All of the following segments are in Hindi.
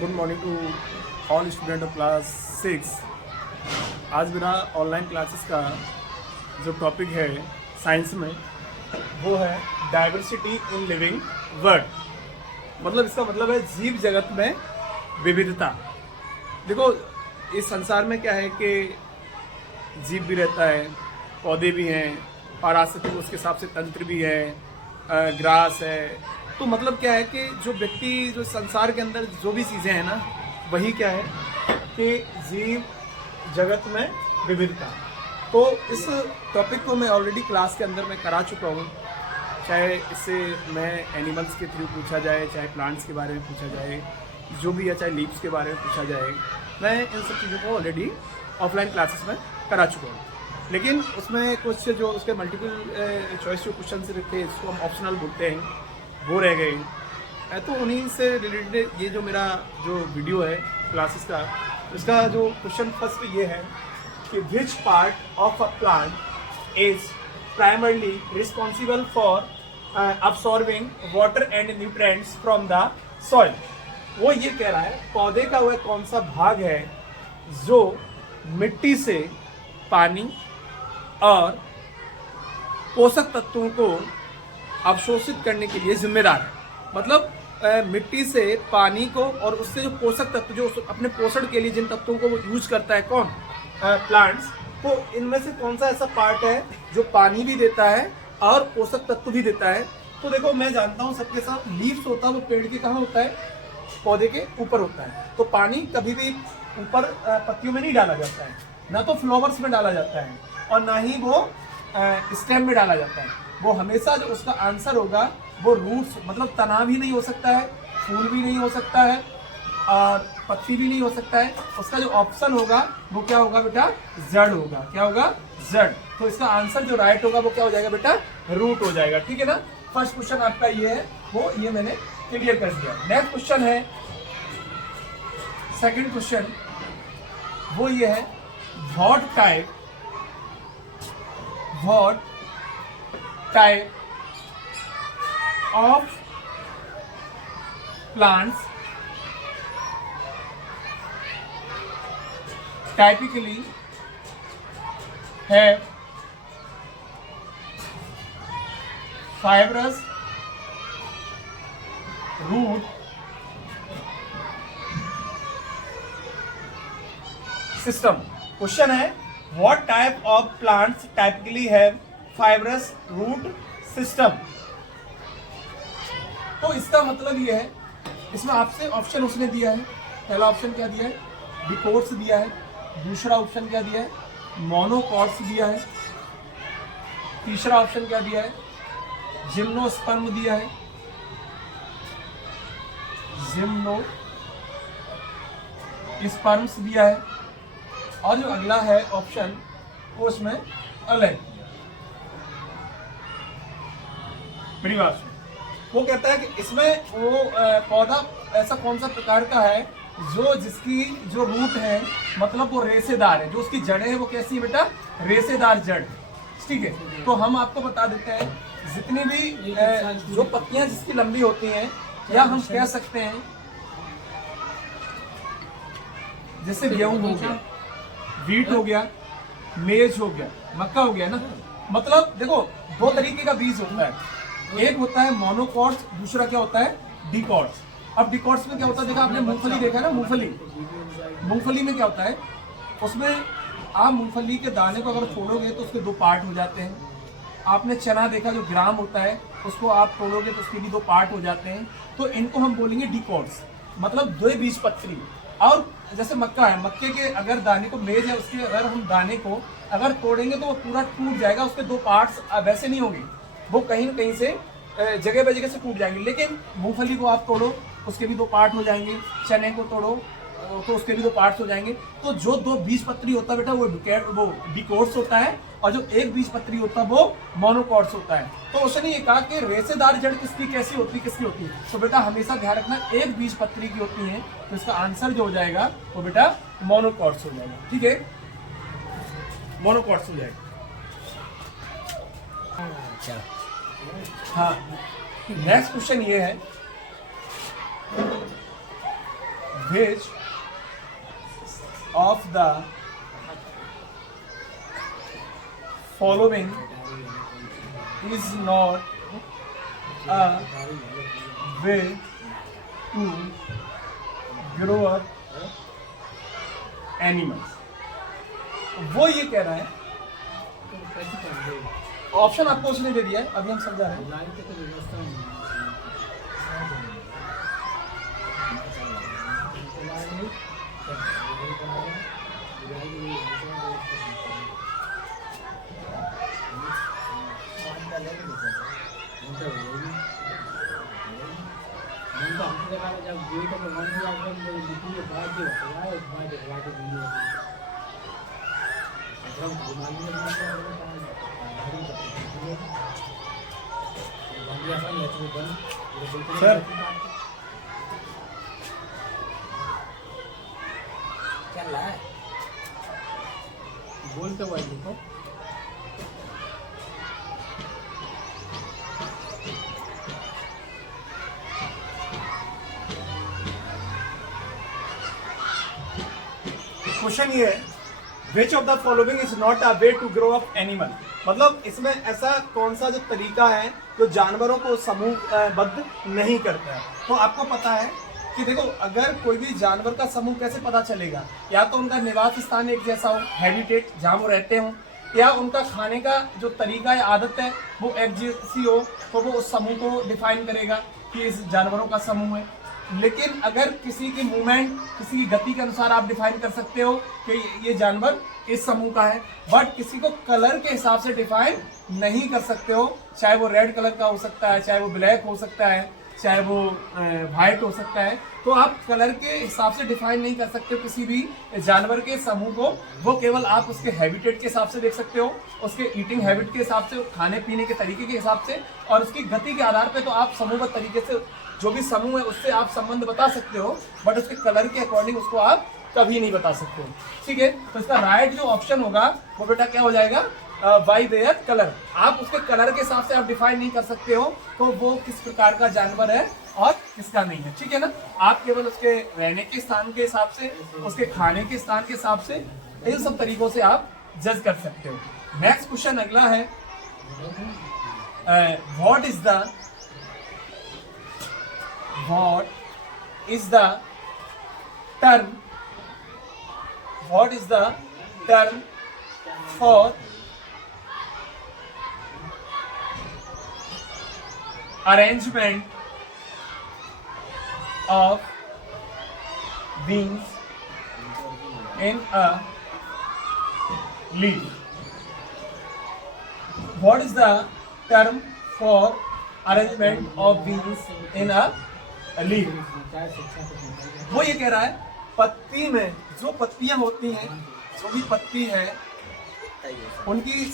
Good morning to all student of class 6। आज मेरा ऑनलाइन क्लासेस का जो टॉपिक है साइंस में वो है डाइवर्सिटी इन लिविंग वर्ल्ड। मतलब इसका मतलब है जीव जगत में विविधता। देखो इस संसार में क्या है कि जीव भी रहता है, पौधे भी हैं, पारिस्थितिक उसके हिसाब से तंत्र भी है, ग्रास है। तो मतलब क्या है कि जो व्यक्ति जो संसार के अंदर जो भी चीज़ें हैं ना, वही क्या है कि जीव जगत में विविधता। तो इस टॉपिक को मैं ऑलरेडी क्लास के अंदर मैं करा चुका हूँ। चाहे इससे मैं एनिमल्स के थ्रू पूछा जाए, चाहे प्लांट्स के बारे में पूछा जाए, जो भी है, चाहे लीव्स के बारे में पूछा जाए, मैं इन सब चीज़ों को ऑलरेडी ऑफलाइन क्लासेस में करा चुका हूँ। लेकिन उसमें कुछ जो उसके मल्टीपल चॉइस जो क्वेश्चन थे, इसको हम ऑप्शनल बोलते हैं, वो रह गए। तो उन्हीं से रिलेटेड ये जो मेरा जो वीडियो है क्लासेस का, इसका जो क्वेश्चन फर्स्ट ये है कि which part of a plant is primarily responsible for absorbing water and nutrients from the soil. वो ये कह रहा है पौधे का वह कौन सा भाग है जो मिट्टी से पानी और पोषक तत्वों को अवशोषित करने के लिए जिम्मेदार है। मतलब मिट्टी से पानी को और उससे जो पोषक तत्व जो अपने पोषण के लिए जिन तत्वों को वो यूज करता है, कौन? प्लांट्स। तो इनमें से कौन सा ऐसा पार्ट है जो पानी भी देता है और पोषक तत्व भी देता है? तो देखो मैं जानता हूँ सबके साथ लीव्स होता है, वो पेड़ के कहाँ होता है? पौधे के ऊपर होता है। तो पानी कभी भी ऊपर पत्तियों में नहीं डाला जाता है, ना तो फ्लावर्स में डाला जाता है और ना ही वो स्टेम में डाला जाता है। वो हमेशा जो उसका आंसर होगा वो रूट्स, मतलब तना भी नहीं हो सकता है, फूल भी नहीं हो सकता है और पत्ती भी नहीं हो सकता है। उसका जो ऑप्शन होगा वो क्या होगा बेटा? जड़ होगा। क्या होगा? जड़। तो इसका आंसर जो राइट होगा वो क्या हो जाएगा बेटा? रूट हो जाएगा। ठीक है ना। फर्स्ट क्वेश्चन आपका ये है, वो ये मैंने क्लियर कर दिया। नेक्स्ट क्वेश्चन है, सेकंड क्वेश्चन वो ये है, what type of plants typically have fibrous root system। Question है what type of plants typically have fibrous root system। तो इसका मतलब ये है, इसमें आपसे ऑप्शन उसने दिया है। पहला ऑप्शन क्या दिया है? डिकोट्स दिया है। दूसरा ऑप्शन क्या दिया है? मोनोकॉट्स दिया है। तीसरा ऑप्शन क्या दिया है? जिम्नोस्पर्म दिया है। जिम्नोस्पर्म्स दिया है। और जो अगला है ऑप्शन वो उसमें अलग। मेरी बात सुन, वो कहता है कि इसमें वो पौधा ऐसा कौन सा प्रकार का है जो जिसकी जो रूट है, मतलब वो रेशेदार है, जो उसकी जड़ें है वो कैसी है बेटा? रेशेदार जड़। ठीक है। तो हम आपको बता देते हैं जितनी भी जो पत्तियां जिसकी लंबी होती हैं, या हम कह सकते हैं जैसे गेहूं हो गया, वीट हो गया, मेज हो गया, मक्का हो गया ना। मतलब देखो दो तरीके का बीज होता है, एक होता है मोनोकॉट्स, दूसरा क्या होता है? डिकॉट्स। अब डिकॉट्स में क्या होता है? देखा आपने मूंगफली देखा ना, मूंगफली में क्या होता है? उसमें आप मूंगफली के दाने को अगर तोड़ोगे तो उसके दो पार्ट हो जाते हैं। आपने चना देखा जो ग्राम होता है, उसको आप तोड़ोगे तो उसके भी दो पार्ट हो जाते हैं। तो इनको हम बोलेंगे डिकॉट्स, मतलब दो बीजपत्री। और जैसे मक्का है, मक्के के अगर दाने को, मेज है उसके, अगर हम दाने को अगर तोड़ेंगे तो वो पूरा टूट जाएगा, उसके दो पार्ट्स वैसे नहीं होंगे, वो कहीं न कहीं से जगह पे जगह से टूट जाएंगे। लेकिन मूंगफली को आप तोड़ो उसके भी दो पार्ट हो जाएंगे, चने को तोड़ो तो उसके भी दो पार्ट्स हो जाएंगे। तो जो दो बीजपत्री होता है बेटा वो डिकॉट्स होता है, और जो एक बीजपत्री होता है वो मोनोकॉट्स होता है। तो उसने ये कहा कि रेशेदार जड़ किसकी कैसी होती है, किसकी होती है? तो बेटा हमेशा ध्यान रखना एक बीजपत्री की होती है, तो इसका आंसर जो हो जाएगा वो बेटा मोनोकॉट्स हो जाएगा। ठीक है, मोनोकॉट्स हो जाएगा। हाँ, नेक्स्ट क्वेश्चन ये है, which of the following is not a way to grow up animals? वो ये कह रहा है, ऑप्शन आपको उसने दे दिया है, अभी हम समझा रहे हैं। सर चल रहा है बोलते हुए देखो, क्वेश्चन ये है, which of the following is not a way to grow up animal. मतलब इसमें ऐसा कौन सा जो तरीका है जो जानवरों को समूहबद्ध नहीं करता है। तो आपको पता है कि देखो, अगर कोई भी जानवर का समूह कैसे पता चलेगा, या तो उनका निवास स्थान एक जैसा हो, हैबिटेट जहाँ वो रहते हो, या उनका खाने का जो तरीका या आदत है वो एक जैसी हो, तो वो उस समूह को डिफाइन करेगा कि इस जानवरों का समूह है। लेकिन अगर किसी की मूवमेंट, किसी की गति के अनुसार आप डिफाइन कर सकते हो कि ये जानवर इस समूह का है, बट किसी को कलर के हिसाब से डिफाइन नहीं कर सकते हो। चाहे वो रेड कलर का हो सकता है, चाहे वो ब्लैक हो सकता है, चाहे वो वाइट हो सकता है। तो आप कलर के हिसाब से डिफाइन नहीं कर सकते हो किसी भी जानवर के समूह को। वो केवल आप उसके हैबिटेट के हिसाब से देख सकते हो, उसके ईटिंग हैबिट के हिसाब से, खाने पीने के तरीके के हिसाब से, और उसकी गति के आधार पे तो आप समूहबद्ध तरीके से जो भी समूह है उससे आप संबंध बता सकते हो, बट उसके कलर के अकॉर्डिंग उसको आप कभी नहीं बता सकते हो। ठीक है, तो इसका राइट जो ऑप्शन होगा वो बेटा क्या हो जाएगा, बाय देयर कलर। आप उसके कलर के हिसाब से आप डिफाइन नहीं कर सकते हो तो वो किस प्रकार का जानवर है और किसका नहीं है। ठीक है ना, आप केवल उसके रहने के स्थान के हिसाब से, उसके खाने के स्थान के हिसाब से, इन सब तरीकों से आप जज कर सकते हो। नेक्स्ट क्वेश्चन अगला है, what is the term for arrangement of beans in a leaf? What is the term for arrangement of beans in a leaf? वो ये कह रहा है, पत्ती में जो पत्तियां होती हैं, जो भी पत्ती है उनकी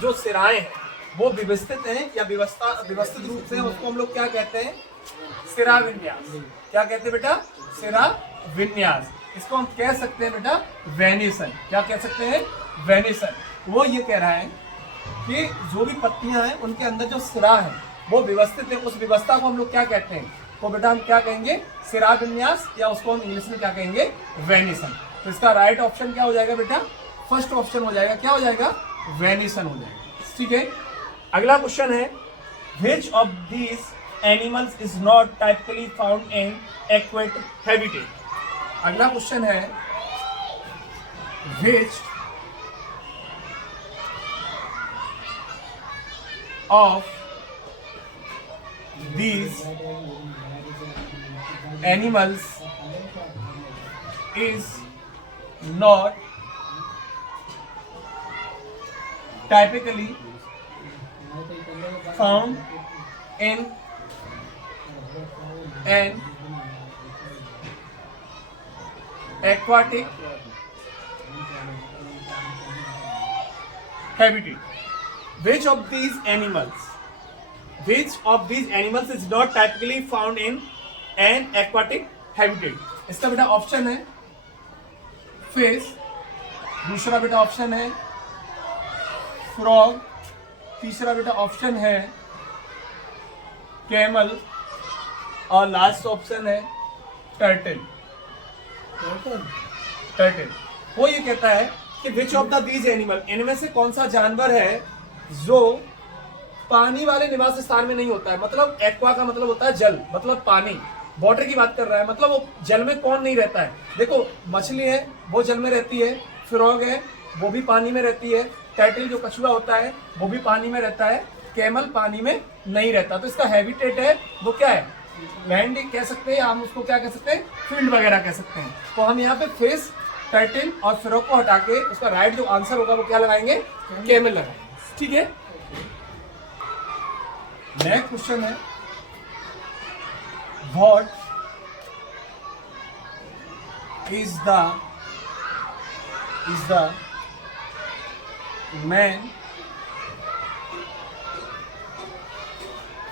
जो सिराएं हैं वो व्यवस्थित हैं या व्यवस्थित रूप से, उसको हम लोग क्या कहते हैं, सिरा विन्यास। क्या कहते हैं बेटा, सिरा विन्यास। इसको हम कह सकते हैं बेटा वेनिसन। क्या कह सकते हैं, वेनिसन। वो ये कह रहा है कि जो भी पत्तियां हैं उनके अंदर जो सिरा है वो व्यवस्थित है, उस व्यवस्था को हम लोग क्या कहते हैं, तो बेटा हम क्या कहेंगे, सिरा विन्यास, या उसको हम इंग्लिश में क्या कहेंगे, वेनिसन। तो इसका राइट ऑप्शन क्या हो जाएगा बेटा, फर्स्ट ऑप्शन हो जाएगा। क्या हो जाएगा, वेनिसन हो जाएगा। ठीक है, अगला क्वेश्चन है, which of these animals is not typically found in aquatic habitat? अगला क्वेश्चन है, which of these animals is not typically found in an aquatic habitat? Which of these animals is not typically found in an aquatic habitat? इसका बेटा ऑप्शन है फिश, दूसरा बेटा ऑप्शन है फ्रॉग, तीसरा बेटा ऑप्शन है कैमल, और लास्ट ऑप्शन है टर्टल। टर्टल। वो ये कहता है कि विच ऑफ द दीज एनिमल, इनमें से कौन सा जानवर है जो पानी वाले निवास स्थान में नहीं होता है। मतलब एक्वा का मतलब होता है जल, मतलब पानी, वाटर की बात कर रहा है, मतलब वो जल में कौन नहीं रहता है। देखो मछली है वो जल में रहती है, फ्रॉग है वो भी पानी में रहती है, टर्टल जो कछुआ होता है वो भी पानी में रहता है, कैमल पानी में नहीं रहता। तो इसका हैबिटेट है वो क्या है, लैंड कह सकते हैं, हम उसको क्या कह सकते हैं, फील्ड वगैरह कह सकते हैं। तो हम यहाँ पे फिश, टर्टल और फ्रॉग को हटा के उसका राइट जो आंसर होगा वो क्या लगाएंगे, कैमल लगाएंगे। ठीक है, नेक्स्ट क्वेश्चन है what is the main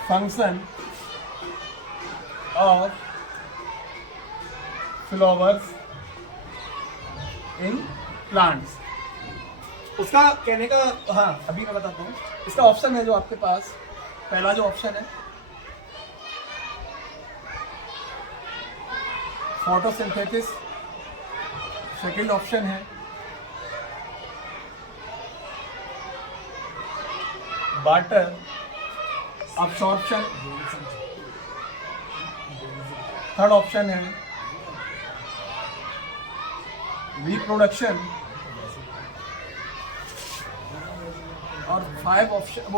function of flowers in plants. उसका कहने का, हाँ अभी मैं बताता हूँ। इसका ऑप्शन है जो आपके पास, पहला जो ऑप्शन है फोटोसिंथेसिस, सेकंड ऑप्शन है वाटर अब्सॉर्प्शन, थर्ड ऑप्शन है रिप्रोडक्शन, और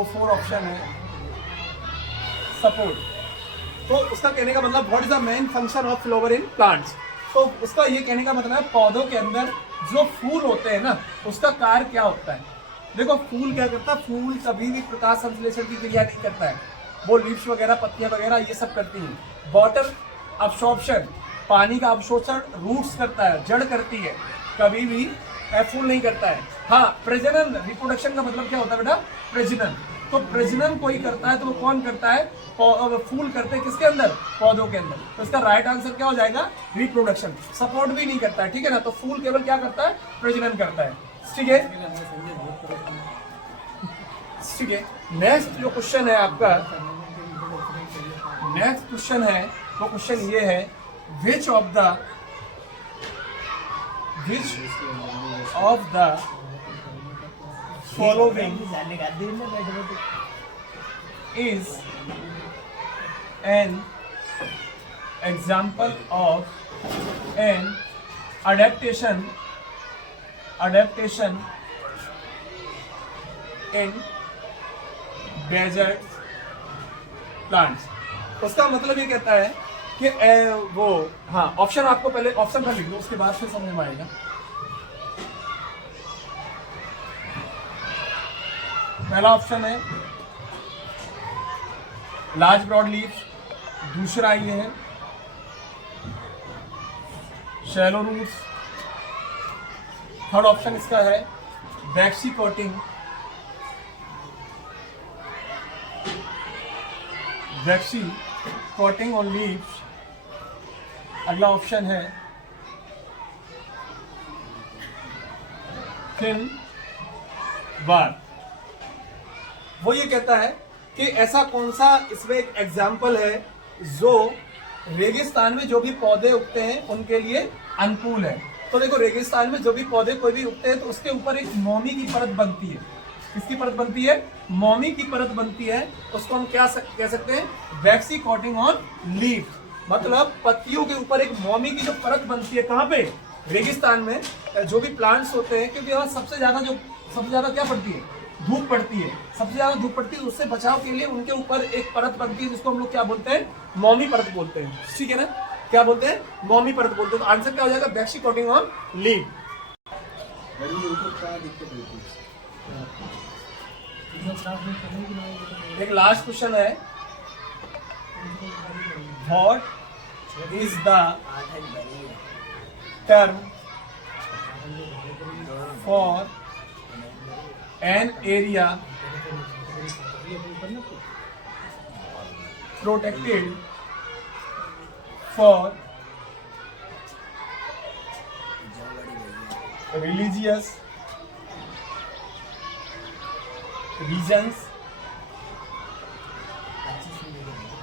फोर ऑप्शन है सपोर्ट। तो उसका कहने का मतलब what is the main function of flower in plants. तो उसका ये कहने का मतलब है पौधों के अंदर जो फूल होते हैं ना, उसका कार्य क्या होता है। देखो फूल क्या करता है, फूल कभी भी प्रकाश संश्लेषण की क्रिया नहीं करता है, वो लीव्स वगैरह, पत्तियां वगैरह ये सब करती हैं। वाटर अब्सॉर्प्शन, पानी का अवशोषण रूट्स करता है, जड़ करती है, कभी भी फूल नहीं करता है। हाँ प्रजनन, रिप्रोडक्शन का मतलब क्या होता है बेटा, प्रजनन। तो प्रजनन कोई करता है तो वो कौन करता है, फूल करते हैं किसके अंदर, पौधों के अंदर। तो इसका राइट आंसर क्या हो जाएगा, रिप्रोडक्शन। सपोर्ट भी नहीं करता है, ठीक है ना। तो फूल केवल क्या करता है, प्रजनन करता है। ठीक है, ठीक है। नेक्स्ट जो क्वेश्चन है आपका, नेक्स्ट क्वेश्चन है वो क्वेश्चन ये है which of the following is an example of an adaptation in desert plants। उसका मतलब ये कहता है कि वो, हाँ ऑप्शन आपको पहले ऑप्शन का लिख लो, उसके बाद फिर समझ में आएगा। पहला ऑप्शन है लार्ज ब्रॉड लीव्स, दूसरा ये है शैलो रूट्स, थर्ड ऑप्शन इसका है waxy coating, waxy coating on leaves, अगला ऑप्शन है थिन बार। वो ये कहता है कि ऐसा कौन सा इसमें एक एग्जाम्पल है जो रेगिस्तान में जो भी पौधे उगते हैं उनके लिए अनुकूल है। तो देखो रेगिस्तान में जो भी पौधे कोई भी उगते हैं तो उसके ऊपर एक मोमी की परत बनती है। किसकी परत बनती है, मोमी की परत बनती है। उसको हम क्या कह सकते हैं, वैक्सी कोटिंग ऑन लीफ। मतलब पत्तियों के ऊपर एक मोमी की जो परत बनती है, कहाँ पे, रेगिस्तान में जो भी प्लांट्स होते हैं, क्योंकि वहाँ सबसे ज्यादा क्या पड़ती है, धूप पड़ती है, सबसे ज्यादा धूप पड़ती है। उससे बचाव के लिए उनके ऊपर एक परत बनती है जिसको हम लोग क्या बोलते हैं, मोमी परत बोलते हैं। ठीक है ना, क्या बोलते हैं, मोमी परत बोलते हैं। तो आंसर क्या हो जाएगा, वैक्सी कोटिंग ऑन लीफ। एक लास्ट क्वेश्चन है, what is the term for an area protected for religious reasons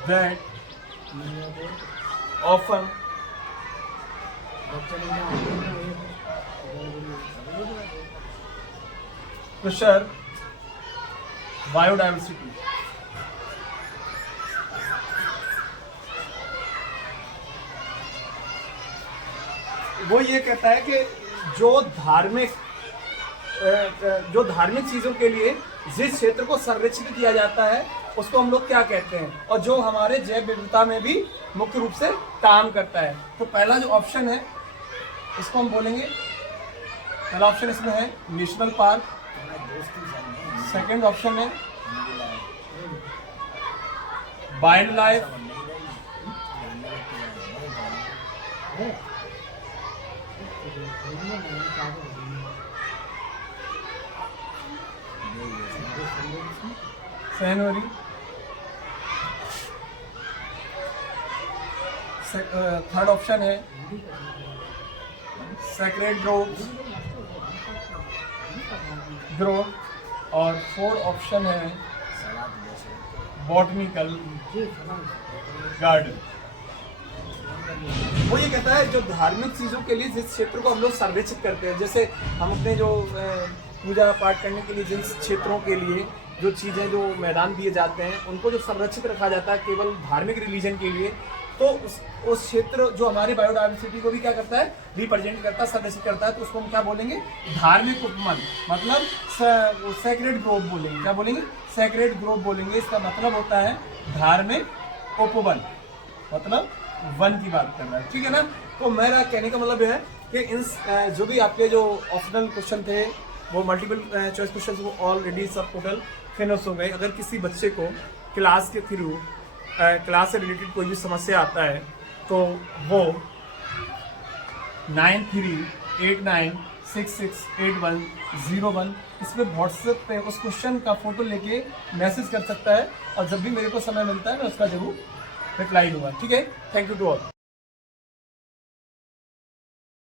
that often pressure, biodiversity. वो ये कहता है कि जो धार्मिक चीजों के लिए जिस क्षेत्र को संरक्षित किया जाता है उसको हम लोग क्या कहते हैं, और जो हमारे जैव विविधता में भी मुख्य रूप से काम करता है। तो पहला जो ऑप्शन है इसको हम बोलेंगे, पहला ऑप्शन इसमें है नेशनल पार्क। सेकंड ऑप्शन है वाइल्ड लाइफ। सैनवरी। थर्ड ऑप्शन है सेक्रेड ग्रोव। और फोर्थ ऑप्शन है बॉटनिकल गार्डन। वो ये कहता है जो धार्मिक चीज़ों के लिए जिस क्षेत्र को हम लोग संरक्षित करते हैं, जैसे हम अपने जो पूजा पाठ करने के लिए जिन क्षेत्रों के लिए जो चीज़ें जो मैदान दिए जाते हैं उनको जो संरक्षित रखा जाता है केवल धार्मिक रिलीजन के लिए, तो उस क्षेत्र जो हमारी बायोडाइवर्सिटी को भी क्या करता है, रिप्रेजेंट करता है, संरक्षित करता है, तो उसको हम क्या बोलेंगे, धार्मिक उपवन, मतलब सेक्रेड ग्रोव बोलेंगे। क्या बोलेंगे, सेक्रेड ग्रोव बोलेंगे। इसका मतलब होता है धार्मिक उपवन, मतलब वन की बात कर रहा है, ठीक है ना। तो मेरा कहने का मतलब यह है कि इन जो भी आपके जो ऑप्शनल क्वेश्चन थे वो मल्टीपल चॉइस क्वेश्चन वो ऑलरेडी सब टोटल फिनिश हो गए। अगर किसी बच्चे को क्लास के थ्रू क्लास से रिलेटेड कोई भी समस्या आता है तो वो 9389668101 इस पे व्हाट्सएप पे उस क्वेश्चन का फोटो लेके मैसेज कर सकता है, और जब भी मेरे को समय मिलता है मैं उसका जरूर रिप्लाई दूंगा, ठीक है। Thank you to all.